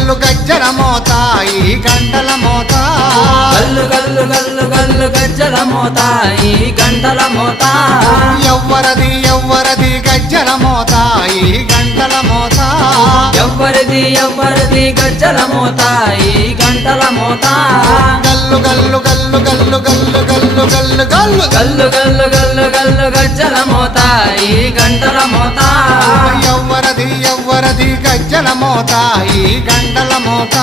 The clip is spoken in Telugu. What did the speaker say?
గల్లు గజ్జల మోత ఈ గంటల మోత గల్లు గల్లు గల్లు గల్లు గజ్జల మోత ఈ గంటల మోత ఎవ్వరది ఎవ్వరది గజ్జల మోత ఈ గంటల మోత ఎవ్వరిది ఎవ్వరిది గజ్జల మోత ఈ గంటల మోత గల్లు గల్లు గల్లు గల్లు గల్లు గల్లు గల్లు గల్లు గల్లు గల్లు గల్లు గల్లు గజ్జల మోత ఈ గంటల మోత ఎవ్వరది ఎవ్వరది గజ్జల మోత ఈ గంటల మోత